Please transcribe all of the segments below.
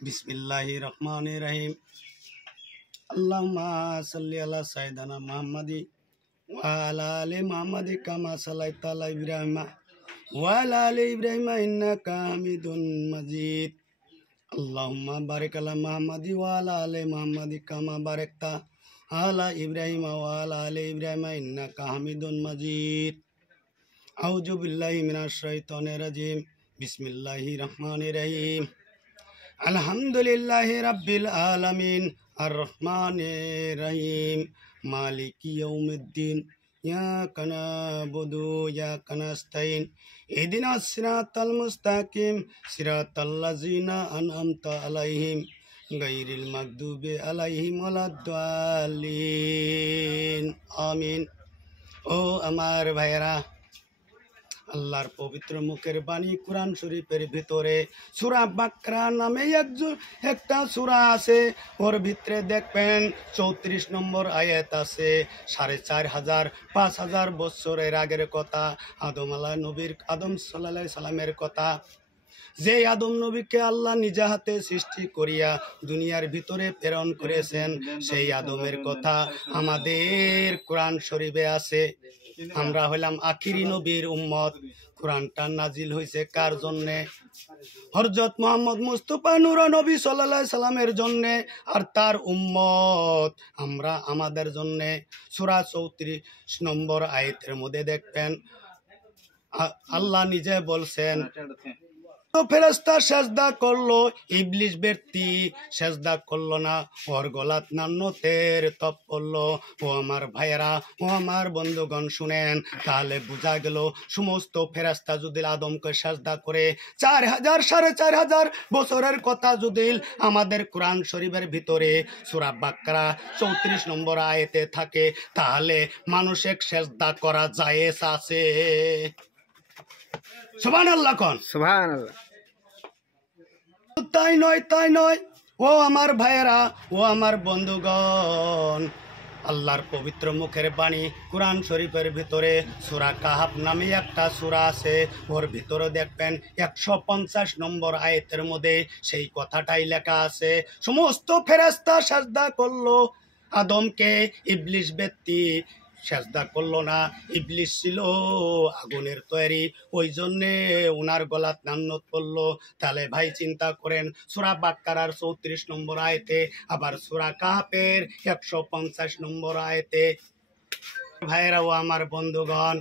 बिस्मिल्लाहिर रहमानिर रहीम। अल्लाहुम्मा सल्लि अला सय्यिदिना मुहम्मदि व अला आलि मुहम्मदि कमा सल्लैता अला इब्राहीम व अला आलि इब्राहीम इन्नका हमीदुन मजीद। अल्लाहुम्मा बारिक अला मुहम्मदि व अला आलि मुहम्मदि कमा बारकता अला इब्राहीम व अला आलि इब्राहीम इन्नका हमीदुन मजीद। औज़ु बिल्लाहि मिनाश शैतानिर रजीम। बिस्मिल्लाहिर रहमानिर रहीम। अल्हम्दुलिल्लाहि रब्बिल आलमीन अर्रहमानिर रहीम मालिकी यौमिद्दीन इय्याका नअबुदु व इय्याका नस्तईन इहदिनास सिरातल मुस्तकीम सिरातल लज़ीना अनअमता अलैहिम गैरिल मगदूबि अलैहिम वलाद्दालिन आमीन। ओ আমার ভাইরা, আল্লাহর পবিত্র মুখের বাণী কুরআন শরীফের ভিতরে সূরা বাকরা নামে একটা সূরা আছে। ওর ভিতরে দেখবেন 34 নম্বর আয়াত আছে। 4500 5000 বছরের আগের কথা, আদম সাল্লাল্লাহু আলাইহি সাল্লামের কথা। যে আদম নবীকে আল্লাহ নিজে হাতে সৃষ্টি করিয়া দুনিয়ার ভিতরে প্রেরণ করেছেন, সেই আদমের কথা আমাদের কোরআন শরীফে আছে। আমরা হইলাম আখিরি নবীর উম্মত। কোরআনটা নাজিল হয়েছে কার জন্যে? হযরত মুহাম্মদ মুস্তাফা নূর নবী সাল্লাল্লাহু আলাইহি সাল্লামের জন্যে, আর তার উম্মত আমরা আমাদের জন্যে। সূরা 34 নম্বর আয়াতের মধ্যে দেখবেন আল্লাহ নিজে বলছেন, ফেরেশতা সেজদা করলো, ইবলিস ব্যক্তি সেজদা করলো না, ওর গলাত নান্নতের তপ করলো। ও আমার ভাইয়েরা, ও আমার বন্ধুগণ শুনেন, তাহলে বোঝা গেল সমস্ত ফেরেশতা যদি আদমকে সেজদা করে 4000 4500 বছরের কথা যদি আমাদের কোরআন শরীফের ভিতরে সূরা বাকরা 34 নম্বর আয়াতে থাকে, তাহলে মানুষের সেজদা করা জায়েজ আছে। সুবহানাল্লাহ কোন? সুবহানাল্লাহ। তাই নয়, ও আমার ভাইয়েরা, ও আমার বন্ধুগণ, আল্লাহর পবিত্র মুখের বাণী কোরআন শরীফের ভিতরে সূরা কাহাফ নামে একটা সূরা আছে। ওর ভিতরে দেখবেন 150 নম্বর আয়াতের মধ্যে সেই কথাটাই লেখা আছে। সমস্ত ফেরেশতা সেজদা করলো আদমকে, ইবলিস ব্যক্তি সেজদা করলো না। ইবলিস ছিল আগুনের তৈরি, ওই জন্যে ওনার গলাত নান্নত করলো। তাহলে ভাই চিন্তা করেন, সূরা বাকারার 34 নম্বর আয়াতে, আবার সূরা কাহাফের 150 নম্বর আয়াতে। ভাইরা ও আমার বন্ধুগণ,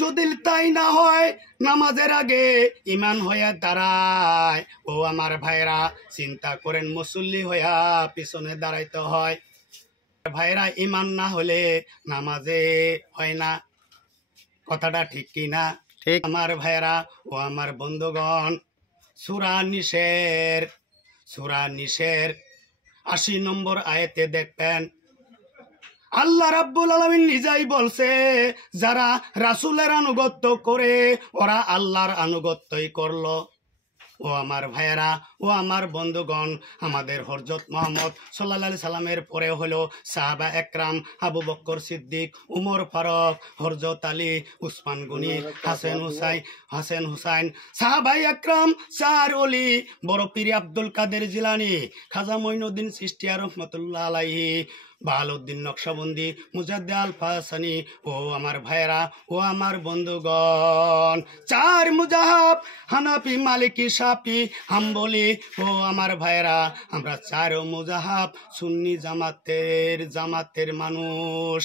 যদি তাই না হয় নামাজের আগে ইমান হইয়া দাঁড়ায়, ও আমার ভাইরা চিন্তা করেন, মুসল্লি হইয়া পিছনে দাঁড়াইতে হয়। ভাইরা ইমান না হলে নামাজে হয় না। কথাটা ঠিক কি না? ঠিক। আমার ভাইরা ও আমার বন্ধুগণ, সূরা নিসের 80 নম্বর আয়াতে দেখবেন আল্লাহ রাব্বুল আলামিন নিজেই বলছে, যারা রাসূলের আনুগত্য করে ওরা আল্লাহর আনুগত্যই করলো। ও আমার ভাইয়েরা, ও আমার বন্ধুগণ, আমাদের হযরত মুহাম্মদ সাল্লাল্লাহু আলাইহি সাল্লামের পরে হলো সাহাবা একরাম, আবু বকর সিদ্দিক, উমর ফারুক, হযরত আলী, উসমান গনি, হাসান হুসাইন, সাহাবায়ে একরাম, চার ওলি, বড় পীর আব্দুল কাদের জিলানী, খাজা মঈনুদ্দিন চিশতি রাহমাতুল্লাহ আলাইহি, বাহাউদ্দিন নকশবন্দি, মুজাদ্দিদ আল ফাসানি। ও আমার ভাইয়েরা, ও আমার বন্ধুগণ, চার মুজাহাব, হানাফি, মালিকি, শাফি, হাম্বলি। ও আমার ভাইয়েরা, আমরা চার মুজাহাব সুন্নি জামাতের মানুষ।